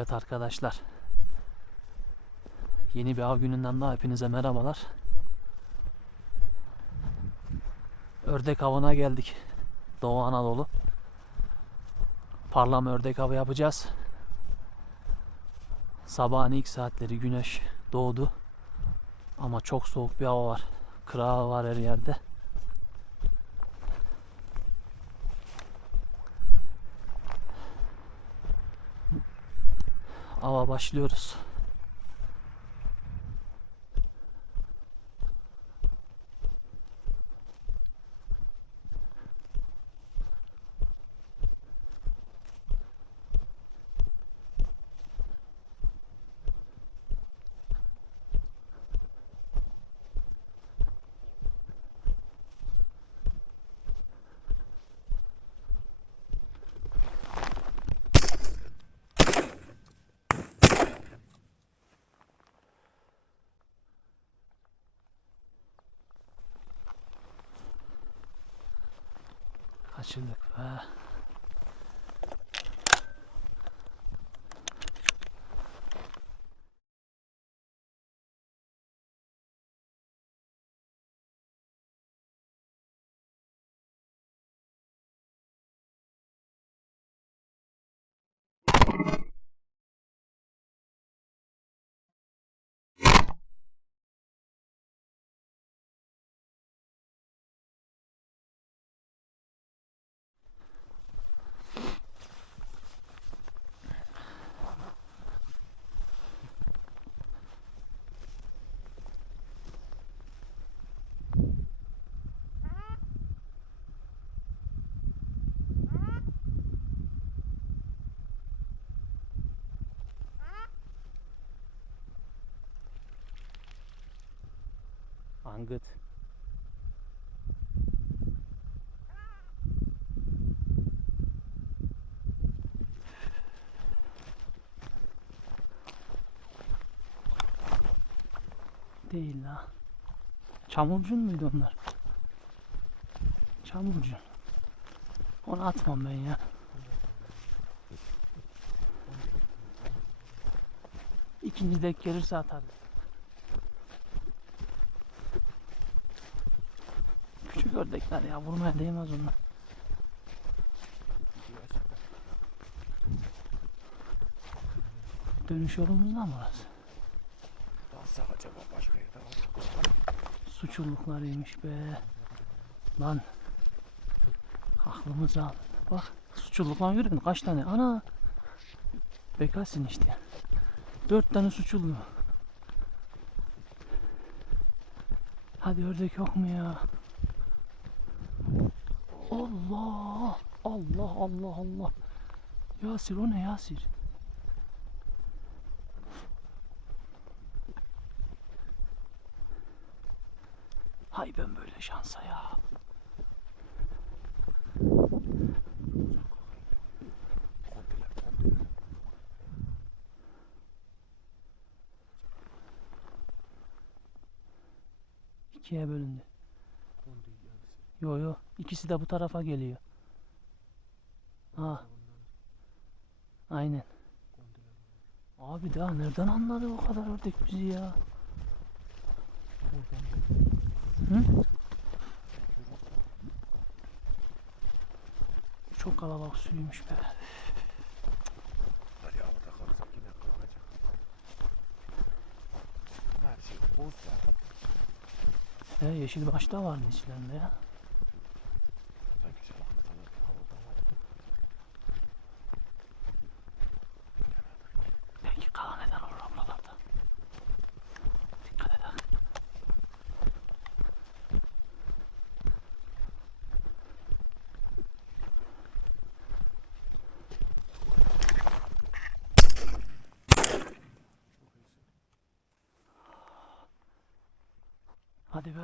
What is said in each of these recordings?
Evet arkadaşlar. Yeni bir av gününden daha hepinize merhabalar. Ördek avına geldik. Doğu Anadolu. Parlama ördek avı yapacağız. Sabahın ilk saatleri güneş doğdu. Ama çok soğuk bir hava var. Kırağı var her yerde. Ava başlıyoruz. Kaçırdık be. Angıt. Değil la. Çamurcun muydu onlar? Çamurcun. Onu atmam ben ya. İkinci dek gelirse atarız. Ördekler ya vurmaya değmez onlar. Dönüş yolumuzda mı orası? Dalsak acaba başka yerde. Suçulluklarıymış be. Lan. Aklımızı al. Bak suçulluklar görüyor musun? Kaç tane? Ana. Bekarsın işte. Dört tane suçullu. Hadi ördek yok mu ya? Allah. Allah Allah. Yasir o ne Yasir? Hay ben böyle şansa ya. İkiye bölündü. Yo yo. ikisi de bu tarafa geliyor. Ha aynen. Komple. Abi daha nereden anladı o kadar ördek bizi ya? Hı? Çok kalabalık sürüymüş be. He yeşil başta var içlerinde ya. Hadi be.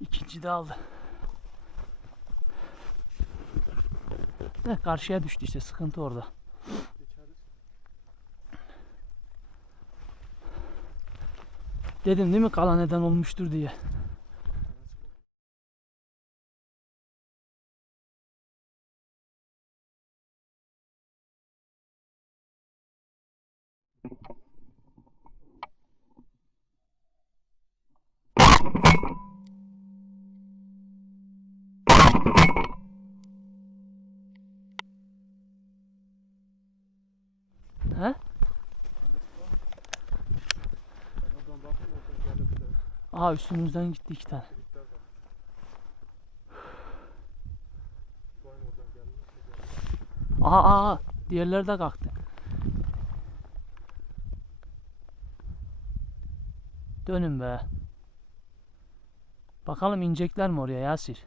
İkinci de aldı. Ne karşıya düştü işte sıkıntı orada. Dedim değil mi kalan neden olmuştur diye. Aha üstümüzden gitti iki tane. Aha aha diğerleri de kalktı. Dönün be. Bakalım inecekler mi oraya Yasir?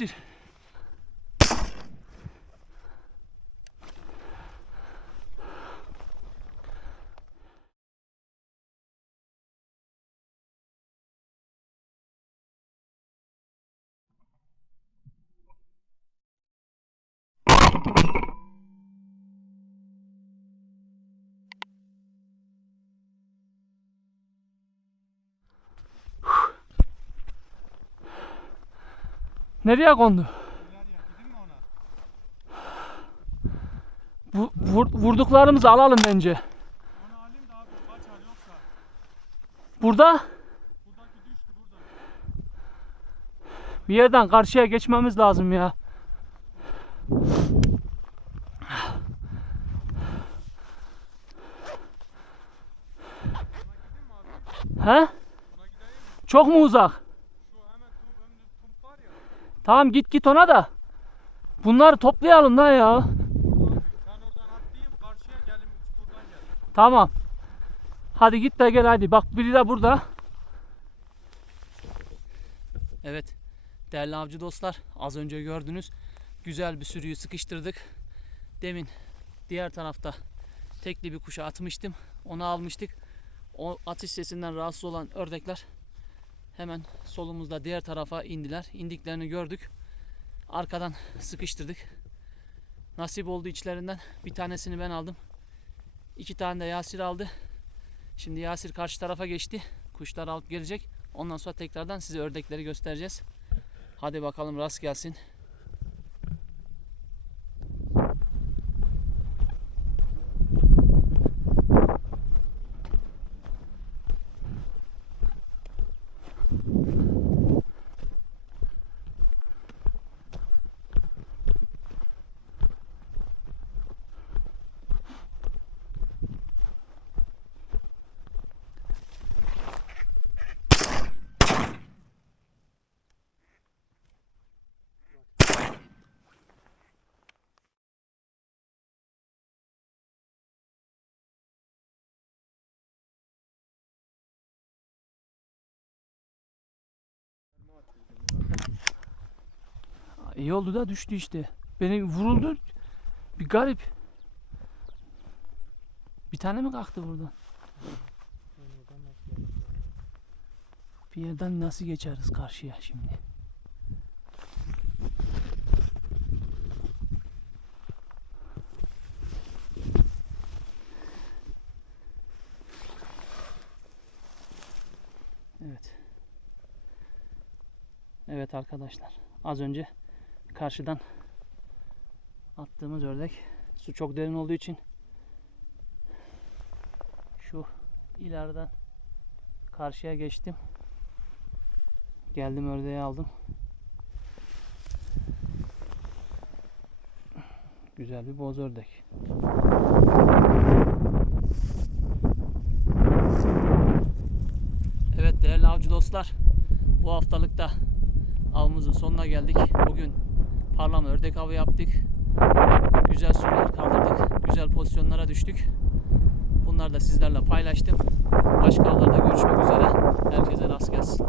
is Nereye kondu? Bu, vur- vurduklarımızı alalım bence. Burada. bir yerden karşıya geçmemiz lazım ya. He? Çok mu uzak? Şu hemen tum, önünde tump var ya. Tamam git git ona da. Bunları toplayalım da ya. Tamam. Hadi git de gel hadi. Bak biri de burada. Evet. Değerli avcı dostlar. Az önce gördünüz. Güzel bir sürüyü sıkıştırdık. Demin diğer tarafta tekli bir kuşa atmıştım. Onu almıştık. O atış sesinden rahatsız olan ördekler hemen solumuzda diğer tarafa indiler. İndiklerini gördük. Arkadan sıkıştırdık. Nasip oldu içlerinden. Bir tanesini ben aldım. İki tane de Yasir aldı. Şimdi Yasir karşı tarafa geçti. Kuşlar alıp gelecek. Ondan sonra tekrardan size ördekleri göstereceğiz. Hadi bakalım rast gelsin. İyi oldu da düştü işte. Beni vuruldu. Bir garip. Bir tane mi kalktı buradan? Bir yerden nasıl geçeriz karşıya şimdi? Evet. Evet arkadaşlar. Az önce karşıdan attığımız ördek su çok derin olduğu için şu ileriden karşıya geçtim. Geldim ördeği aldım. Güzel bir boz ördek. Evet değerli avcı dostlar. Bu haftalıkta avımızın sonuna geldik. Bugün parlama ördek avı yaptık. Güzel sürüler kaldırdık. Güzel pozisyonlara düştük. Bunları da sizlerle paylaştım. Başka avlarda görüşmek üzere. Herkese rast gelsin.